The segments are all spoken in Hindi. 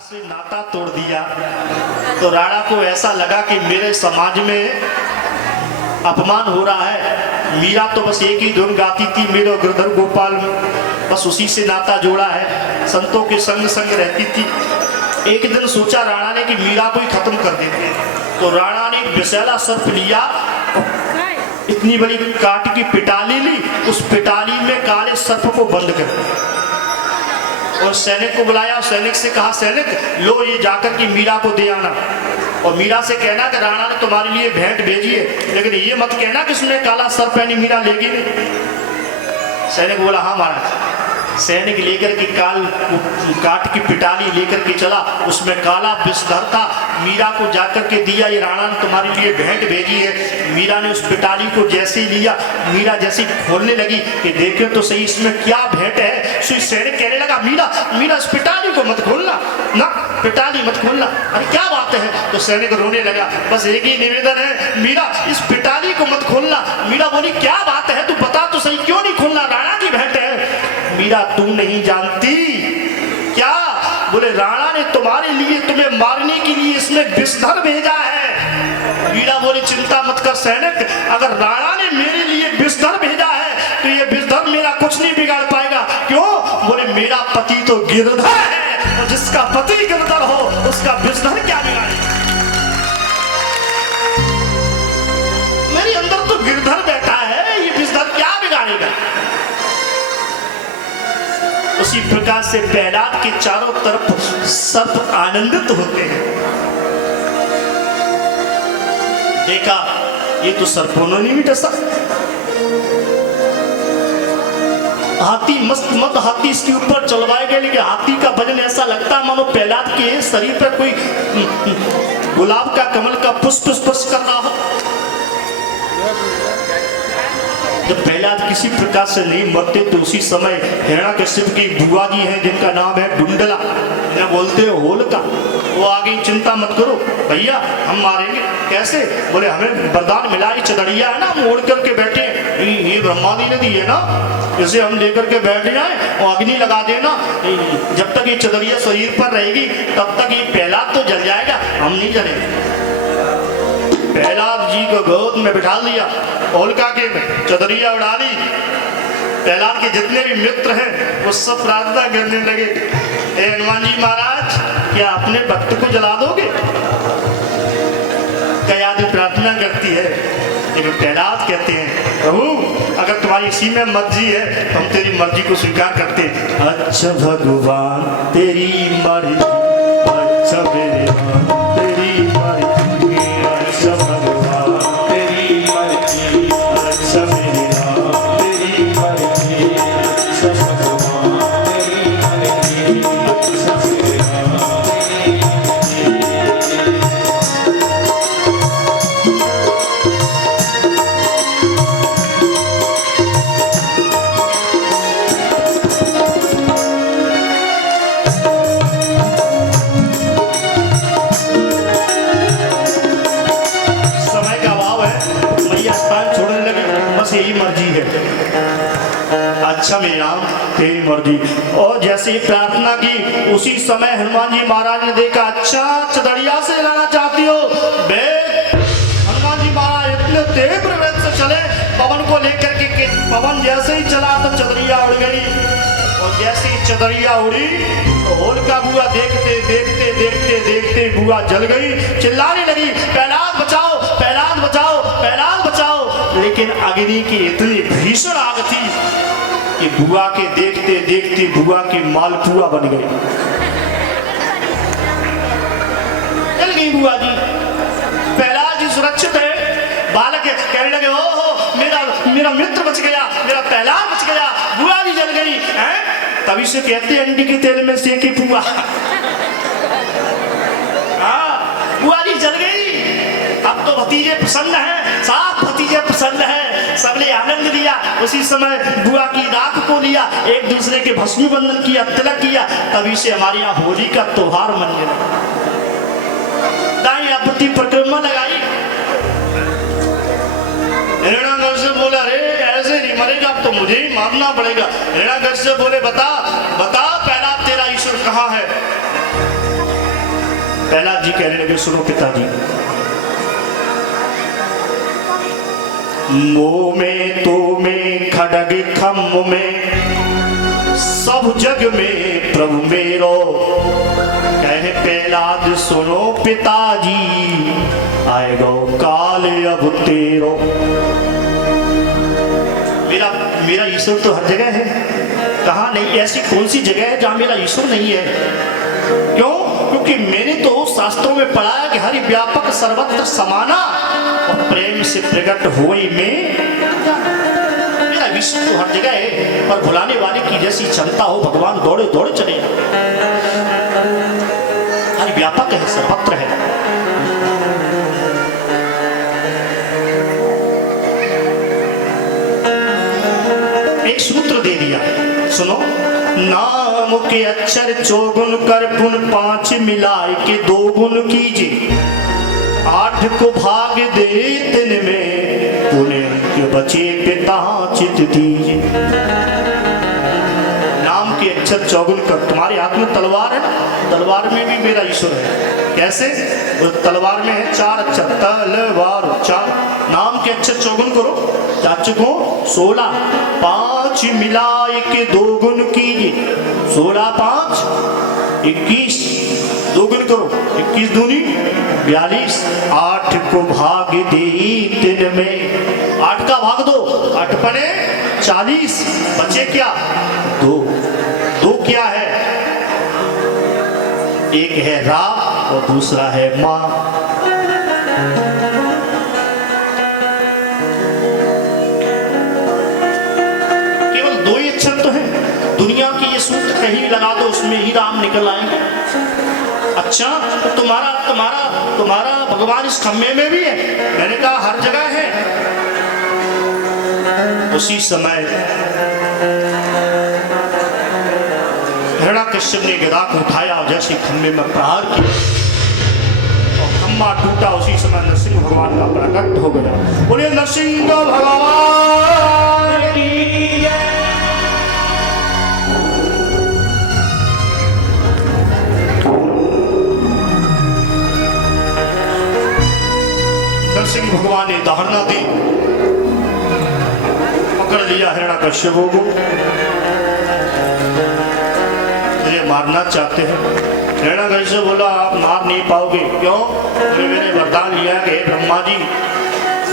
से नाता तोड़ दिया तो राणा को ऐसा लगा कि मेरे समाज में अपमान हो रहा है। मीरा तो बस एक ही धुन गाती थी, मेरे गिरधर गोपाल, बस उसी से नाता जोड़ा है, संतों के संग संग रहती थी। एक दिन सोचा राणा ने कि मीरा को ही खत्म कर देते हैं। तो राणा ने एक विषैला सर्प लिया, इतनी बड़ी काट की पिटाली ली, उस पिटाली में काले सर्प को बंद कर दिया और सैनिक को बुलाया। सैनिक से कहा, सैनिक लो ये जाकर के मीरा को दे आना और मीरा से कहना कि राणा ने तुम्हारे लिए भेंट भेजी है, लेकिन ये मत कहना कि उसमें काला सर्प है, मीरा लेगी नहीं। सैनिक बोला हाँ महाराज। सैनिक लेकर के काट की पिटाली लेकर के चला, उसमें काला विषधर था। मीरा को जाकर के दिया, ये राणा ने तुम्हारे लिए भेंट भेजी है। मीरा ने उस पिटाली को जैसे ही लिया, मीरा जैसे खोलने लगी कि देखे तो सही इसमें क्या भेंट है। सैनिक कहने लगा, मीरा मीरा इस पिटाली को मत खोलना ना, पिटाली मत खोलना। अरे क्या बात है? तो सैनिक रोने लगा, बस एक ही निवेदन है मीरा, इस पिटाली को मत खोलना। मीरा बोली, क्या बात है, तू बता तो सही, क्यों नहीं खोलना? राणा की भेंट है। मीरा, तू नहीं जानती क्या? बोले, राणा ने तुम्हारे लिए, तुम्हें मारने के लिए इसमें विषधर भेजा है। मीरा बोली, चिंता मत कर सैनिक, अगर राणा ने मेरे लिए विषधर भेजा है तो ये विषधर मेरा कुछ नहीं बिगाड़ पाएगा। क्यों? बोले, मेरा पति तो गिरधर है और जिसका पति गिरधर हो उसका विषधर क्या बिगाड़ेगा? मेरे अंदर तो गिरधर बैठा है, ये विषधर क्या बिगाड़ेगा? उसी प्रकार से प्रहलाद के चारों तरफ सर्प आनंदित होते हैं। देखा ये तो सर्पों ने नहीं डसा, हाथी मस्त मत हाथी इसके ऊपर चलवाए गए, लेकिन हाथी का वजन ऐसा लगता मानो प्रहलाद के शरीर पर कोई गुलाब का कमल का पुष्प स्पर्श कर रहा हो। जब प्रहलाद किसी प्रकार से नहीं मरते तो उसी समय हिरण्यकश्यप की बुआ जी हैं जिनका नाम है डुंडला, जिन्हें बोलते हैं होलिका, वो आ गई, चिंता मत करो भैया हम मारेंगे। कैसे? बोले, हमें वरदान मिला, ये चदड़िया है ना, हम ओढ़ करके बैठे, ये ब्रह्मादि ने दी है ना, इसे हम लेकर के बैठ जाए और अग्नि लगा देना, जब तक ये चदड़िया शरीर पर रहेगी तब तक ये प्रहलाद तो जल जाएगा, हम नहीं जलेंगे। प्रहलाद जी को गोद में बिठा लिया, होलिका के चदरिया उड़ा ली। प्रहलाद के जितने भी मित्र हैं वो सब प्रार्थना करने लगे, हे हनुमान जी महाराज क्या अपने भक्त को जला दोगे? क्या आदमी प्रार्थना करती है, लेकिन प्रहलाद कहते हैं, प्रभु अगर तुम्हारी इसी में मर्जी है तो हम तेरी मर्जी को स्वीकार करते हैं। अच्छा भगवान तेरी मर्जी, अच्छा मेरे तेरी मर्जी, अच्छा भगवान तेरी मर्जी, अच्छा मेरे तेरी मर्जी, अच्छा भगवान तेरी मर्जी, अच्छा मेरे यही मर्जी है, अच्छा मेरी राम तेरी मर्जी। और जैसे ही प्रार्थना की उसी समय हनुमान जी महाराज ने देखा, अच्छा चदड़िया से लाना चाहती हो? हनुमान जी महाराज इतने तीव्र वेग से चले, पवन को लेकर के पवन जैसे ही चला तो चदरिया उड़ गई, और जैसे ही चदरिया उड़ी तो होलिका बुआ देखते देखते देखते देखते बुआ जल गई, चिल्लाने लगी, प्रहलाद बचाओ प्रहलाद बचाओ प्रहलाद बचाओ। लेकिन अग्नि की इतनी भीषण आग थी कि बुआ के देखते देखते बुआ की मालपुआ बन गई, जल गई बुआ जी। प्रहलाद जी सुरक्षित है, बालक कहने लगे, ओ मेरा मित्र बच गया, मेरा प्रहलाद बच गया, बुआ जी जल गई है। तभी से कहते हैं अंडी के तेल में सेकी बुआ, बुआ जी जल गई। अब तो भतीजे प्रसन्न हैं, सात भतीजे प्रसन्न हैं, सबने आनंद लिया। उसी समय बुआ की राख को लिया, एक दूसरे के भस्मी बंधन किया, तिलक किया। तभी से हमारे यहाँ होली का त्योहार मनने लगा। दाई आपत्ति परिक्रमा लगाई, हिरण्यकश्यप बोला, अरे ऐसे नहीं मरेगा, अब तो मुझे ही मारना पड़ेगा। हिरण्यकश्यप बोले, बता बता प्रहलाद तेरा ईश्वर कहाँ है? प्रहलाद जी कहने लगे, सुनो पिताजी, मोह में तो में खड़ग खम्भ में सब जग में प्रभु मेरो, कहे प्रहलाद सुनो पिताजी, आएगा काल अब तेरो। मेरा ईश्वर तो हर जगह है, कहा नहीं ऐसी कौन सी जगह है जहां मेरा ईश्वर नहीं है? क्यों? क्योंकि मैंने तो शास्त्रों में पढ़ा है कि हरि व्यापक सर्वत्र समाना और प्रेम से प्रकट होई में। मेरा ईश्वर तो हर जगह है, पर भुलाने वाले की जैसी क्षमता हो भगवान दौड़े दौड़े चले जाए। हरि व्यापक है, सर्वत्र है। एक सूत्र दे दिया, सुनो, नाम के अक्षर चौगुन कर पुन 5 मिलाए के 2 गुण कीजिए, 8 को भाग दे दिन में पुण्य के बचे पिता चित दीजिए। नाम के अक्षर चौगुन कर, तुम्हारे हाथ में तलवार है, तलवार में भी मेरा ईश्वर है। कैसे? तलवार में है 4 अक्षर, तलवार 4, नाम के अक्षर चौगुन करो, 4 को 16, 5 मिलाए के 2 गुण कीजिए, 16 5 21, 2 गुण करो, 21 दूनी 42, 8 को भाग दे दिन में, 8 का भाग दो, 8 पने 40, बचे क्या? 2। 2 क्या है? एक है रा और दूसरा है माँ। दुनिया की ये सूत्र कहीं लगा दो, उसमें ही राम निकल आएंगे। अच्छा, तो तुम्हारा भगवान इस खम्भे में भी है? मैंने कहा हर जगह है। उसी समय हिरण्याकश्यप ने गदा को उठाया और जैसे खम्भे में प्रहार किया और खम्भा टूटा। उसी समय नरसिंह भगवान का प्रकट हो गया। बोलिए नरसिंह भगवान की जय। नरसिंह भगवान ने धारणा दी, पकड़ लिया हिरण्याकश्यप को। मुझे मारना चाहते हैं? हिरण्याकश्यप बोला, आप मार नहीं पाओगे। क्यों? मैंने वरदान लिया कि ब्रह्मा जी,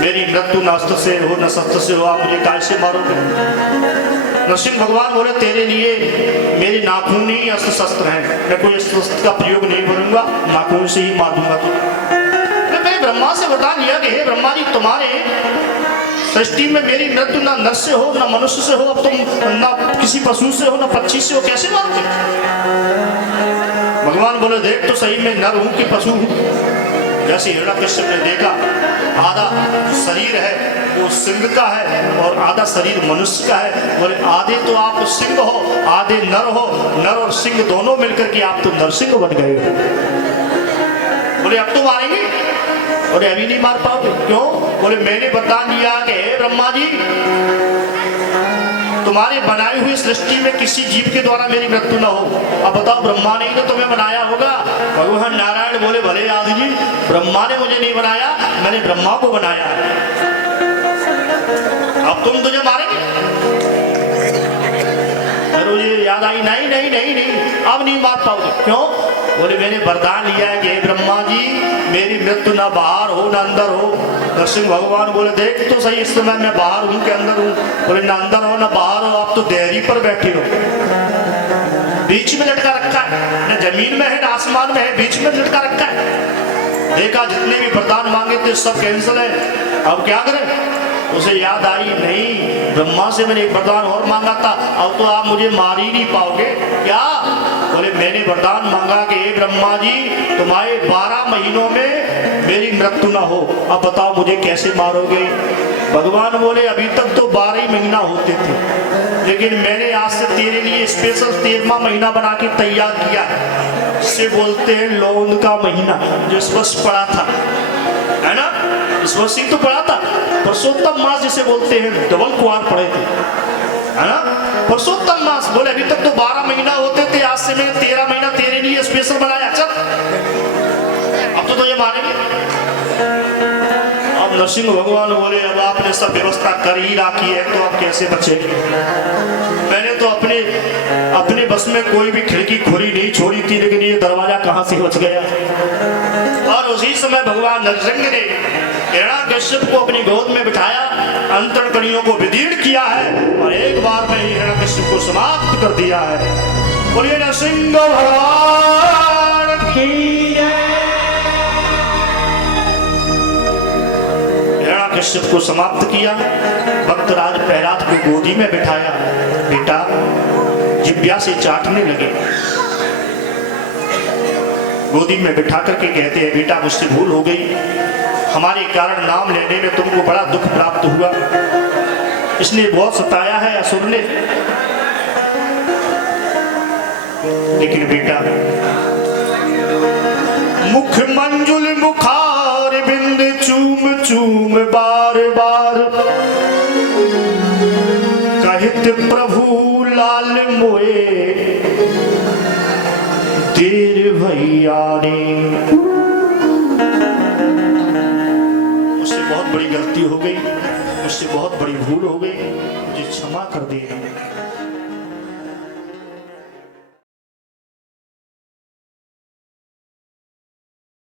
मेरी मृत्यु न अस्त्र से हो न शस्त्र से हो, आप मुझे कैसे मारोगे? नरसिंह भगवान बोले, तेरे लिए मेरे नाखून ही अस्त्र शस्त्र हैं, मैं कोई अस्त्र का प्रयोग नहीं करूंगा, नाखून से ही मार दूंगा तुझे। ब्रह्मा से वरदान लिया कि हे ब्रह्मा जी, तुम्हारे सृष्टि में मेरी मृत्यु ना नर से हो ना मनुष्य से हो, अब तुम ना किसी पशु से हो ना पक्षी से हो, कैसे मारोगे? भगवान बोले, देख तो सही मैं नर हूं कि पशु हूं। जैसे हिरण्याकश्यप ने देखा, आधा शरीर है वो सिंह का है और आधा शरीर मनुष्य का है। बोले, आधे तो आप सिंह हो, आधे नर हो, नर और सिंह दोनों मिलकर के आप तो नरसिंह बन गए हो। बोले, अब तो मारेंगे? बोले, अभी नहीं मार पाओगे। क्यों? बोले, मैंने वरदान दिया कि हे ब्रह्मा जी, तुम्हारे बनाई हुई सृष्टि में किसी जीव के द्वारा मेरी मृत्यु न हो। अब बताओ, ब्रह्मा ने ही तो तुम्हें बनाया होगा। भगवान नारायण बोले, भले आदि जी, ब्रह्मा ने मुझे नहीं बनाया, मैंने ब्रह्मा को बनाया। अब तुम तुझे मारेंगे? मुझे याद आई, नहीं नहीं नहीं नहीं, अब नहीं मार पाओगे। क्यों? बोले, मैंने वरदान लिया है कि ब्रह्मा जी, मेरी मृत्यु ना बाहर हो ना अंदर हो। नरसिंह भगवान बोले, देख तो सही, इस समय मैं बाहर हूं कि अंदर हूं? बोले, ना अंदर हो ना बाहर हो, आप तो देहरी पर बैठे हो, बीच में लटका रखा है, न जमीन में है न आसमान में है, बीच में लटका रखा है। देखा, जितने भी वरदान मांगे थे सब कैंसिल है, अब क्या करें? उसे याद आई, नहीं, ब्रह्मा से मैंने एक वरदान और मांगा था, अब तो आप मुझे मार ही नहीं पाओगे। क्या? बोले, मैंने वरदान मांगा कि हे ब्रह्मा जी, तुम्हारे 12 महीनों में मेरी मृत्यु ना हो। अब बताओ मुझे कैसे मारोगे? भगवान बोले, अभी तक तो 12 ही महीना होते थे, लेकिन मैंने आज से तेरे लिए स्पेशल 13वां महीना बना के तैयार किया है। इसे बोलते हैं लोन का महीना, जो इस वर्ष पड़ा था, है ना? इस वर्ष ही तो पड़ा था। पुरुषोत्तम मास जिसे बोलते हैं, डबल कुआर पड़े थे, है ना? पुरुषोत्तम मास। बोले, अभी तक तो 12 महीना होते थे, आज से मैंने 13 महीना तेरे लिए स्पेशल बनाया। चल, नरसिंह भगवान बोले अब आपने सब व्यवस्था कर ही रखी है तो आप कैसे बचेंगे। मैंने तो अपने बस में कोई भी खिड़की खुली नहीं छोड़ी थी, लेकिन ये दरवाजा कहां से बच गया। और उसी समय भगवान नरसिंह ने हिरण्यकश्यप को अपनी गोद में बिठाया, अंतरकणियों को विदीर्ण किया है और एक बार में ही हिरण्यकश्यप को समाप्त कर दिया है। बोलिए नरसिंह भगवान की जय। हिरण्यकश्यप को समाप्त किया, भक्तराज प्रहलाद को गोदी में बिठाया, बेटा जिब्या से चाटने लगे। गोदी में बिठा करके कहते हैं बेटा मुझसे भूल हो गई, हमारे कारण नाम लेने में तुमको बड़ा दुख प्राप्त हुआ, इसने बहुत सताया है असुर ने, लेकिन बेटा मुख मंजुल मुखार बिंद चूम चूम बार बार कहित प्रभु लाल मोए देर भैया ने। मुझसे बहुत बड़ी गलती हो गई, मुझसे बहुत बड़ी भूल हो गई, मुझे क्षमा कर दे।